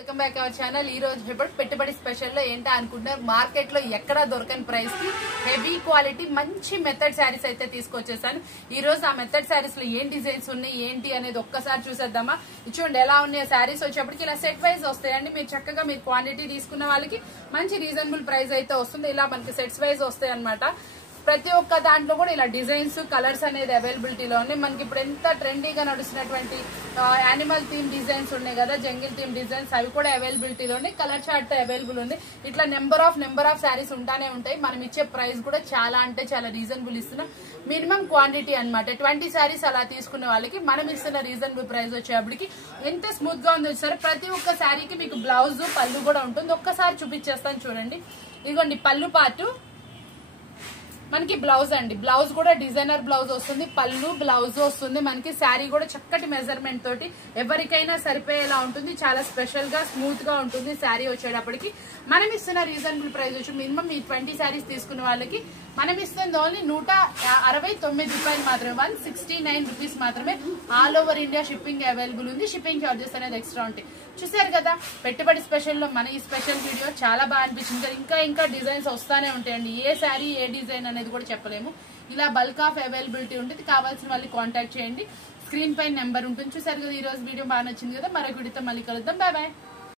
Welcome back our channel. ఈ రోజు పెట్టుబడి స్పెషల్ లో ఏంటా అనుకుంటున్నారు, మార్కెట్ లో ఎక్కడా దొరకని ప్రైస్ కి హెవీ క్వాలిటీ మంచి మెథడ్ శారీస్ అయితే తీసుకొచ్చేసాను. ఈ రోజు ఆ మెథడ్ శారీస్ లో ఏం డిజైన్స్ ఉన్నాయి ఏంటి అనేది ఒక్కసారి చూసేద్దామా. చూడండి ఎలా ఉన్నాయి శారీస్. వచ్చేప్పటికి ఇలా సెట్ వైజ్ వస్తాయండి. మీరు చక్కగా మీరు క్వాంటిటీ తీసుకున్న వాళ్ళకి మంచి రీజనబుల్ ప్రైస్ అయితే వస్తుంది. ఇలా మనకి సెట్స్ వైజ్ వస్తాయి అనమాట. ప్రతి ఒక్క దాంట్లో కూడా ఇలా డిజైన్స్ కలర్స్ అనేది అవైలబిలిటీలో ఉన్నాయి. మనకి ఇప్పుడు ఎంత ట్రెండీగా నడుస్తున్నటువంటి యానిమల్ థీమ్ డిజైన్స్ ఉన్నాయి కదా, జంగిల్ థీమ్ డిజైన్స్, అవి కూడా అవైలబిలిటీలో ఉన్నాయి. కలర్ చార్ట్ అవైలబుల్ ఉంది. ఇట్లా నెంబర్ ఆఫ్ శారీస్ ఉంటానే ఉంటాయి. మనం ఇచ్చే ప్రైస్ కూడా చాలా అంటే చాలా రీజనబుల్ ఇస్తున్నాం. మినిమం క్వాంటిటీ అనమాట. 20 శారీస్ అలా తీసుకునే వాళ్ళకి మనం ఇస్తున్న రీజనబుల్ ప్రైస్ వచ్చేప్పటికి ఎంత స్మూత్ గా ఉందో సరే. ప్రతి ఒక్క శారీకి మీకు బ్లౌజ్ పళ్ళు కూడా ఉంటుంది. ఒక్కసారి చూపించేస్తాను చూడండి. ఇదిగోండి పళ్ళు పార్ట్, మనకి బ్లౌజ్ అండి. బ్లౌజ్ కూడా డిజైనర్ బ్లౌజ్ వస్తుంది, పళ్ళు బ్లౌజ్ వస్తుంది. మనకి శారీ కూడా చక్కటి మెజర్మెంట్ తోటి ఎవరికైనా సరిపోయేలా ఉంటుంది. చాలా స్పెషల్ గా స్మూత్ గా ఉంటుంది శారీ వచ్చేటప్పటికి. మనం ఇస్తున్న రీజనబుల్ ప్రైస్ వచ్చి మినిమం ఈ 20 శారీస్ తీసుకున్న వాళ్ళకి మనం ఇస్తుంది ఓన్లీ 169 రూపాయలు మాత్రమే, 169 రూపీస్ మాత్రమే. All over India shipping available ఉంది. షిప్పింగ్ చార్జెస్ అనేది ఎక్స్ట్రా ఉంటాయి. చూసారు కదా పెట్టుబడి స్పెషల్ లో మన ఈ స్పెషల్ వీడియో చాలా బాగా అనిపించింది. ఇంకా డిజైన్స్ వస్తానే ఉంటాయండి. ఏ శారీ ఏ డిజైన్ అనేది కూడా చెప్పలేము. ఇలా బల్క్ ఆఫ్ అవైలబిలిటీ ఉంటుంది. కావాల్సిన వాళ్ళకి కాంటాక్ట్ చేయండి. స్క్రీన్ పైన నెంబర్ ఉంటుంది. చూసారు కదా ఈ రోజు వీడియో బాగా నచ్చింది కదా. మరొక వీడియోతో మళ్ళీ కలుద్దాం. Bye bye.